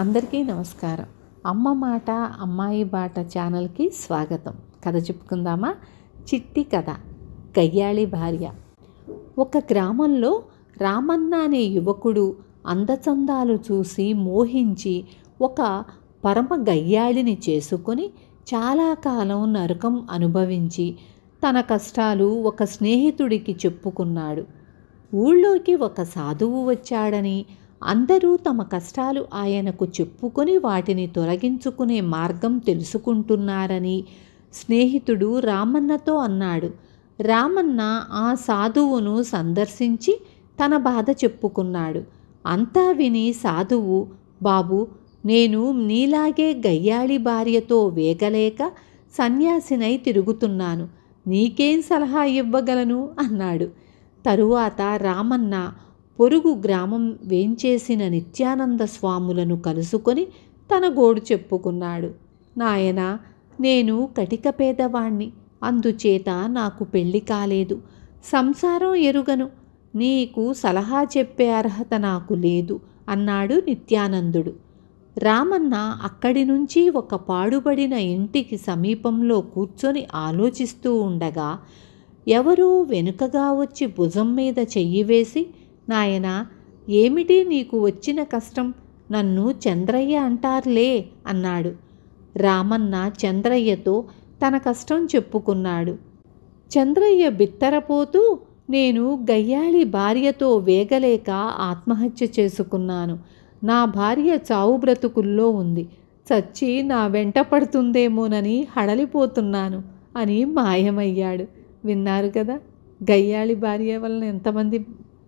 అందరికీ నమస్కారం. అమ్మ మాట అమ్మాయి బాట ఛానల్కి స్వాగతం. కథ చెప్పుకుందామా? చిట్టి కథ, గయ్యాళి భార్య. ఒక గ్రామంలో రామన్న అనే యువకుడు అందచందాలు చూసి మోహించి ఒక పరమ గయ్యాళిని చేసుకొని చాలా కాలం నరకం అనుభవించి తన కష్టాలు ఒక స్నేహితుడికి చెప్పుకున్నాడు. ఊళ్ళోకి ఒక సాధువు వచ్చాడని, అందరూ తమ కష్టాలు ఆయనకు చెప్పుకొని వాటిని తొలగించుకునే మార్గం తెలుసుకుంటున్నారని స్నేహితుడు రామన్నతో అన్నాడు. రామన్న ఆ సాధువును సందర్శించి తన బాధ చెప్పుకున్నాడు. అంతా విని సాధువు, బాబు, నేను నీలాగే గయ్యాళి భార్యతో వేగలేక సన్యాసినై తిరుగుతున్నాను. నీకేం సలహా ఇవ్వగలను అన్నాడు. తరువాత రామన్న పొరుగు గ్రామం వేంచేసిన నిత్యానంద స్వాములను కలుసుకొని తన గోడు చెప్పుకున్నాడు. నాయనా, నేను కటిక పేదవాణ్ణి, అందుచేత నాకు పెళ్లి కాలేదు, సంసారం ఎరుగను, నీకు సలహా చెప్పే అర్హత నాకు లేదు అన్నాడు నిత్యానందుడు. రామన్న అక్కడి నుంచి ఒక పాడుబడిన ఇంటికి సమీపంలో కూర్చొని ఆలోచిస్తూ ఉండగా ఎవరూ వెనుకగా వచ్చి భుజం మీద చెయ్యి వేసి, నాయనా, ఏమిటి నీకు వచ్చిన కష్టం? నన్ను చంద్రయ్య అంటారులే అన్నాడు. రామన్న చంద్రయ్యతో తన కష్టం చెప్పుకున్నాడు. చంద్రయ్య బిత్తరపోతూ, నేను గయ్యాళి భార్యతో వేగలేక ఆత్మహత్య చేసుకున్నాను. నా భార్య చావు బ్రతుకుల్లో ఉంది. చచ్చి నా వెంట పడుతుందేమోనని హడలిపోతున్నాను అని మాయమయ్యాడు. విన్నారు కదా, గయ్యాళి భార్య వలన ఎంతమంది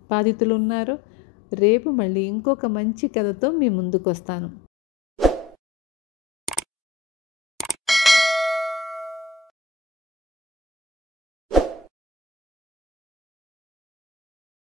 బాధితులు ఉన్నారో. రేపు మళ్ళీ ఇంకొక మంచి కథతో మీ ముందుకు వస్తాను.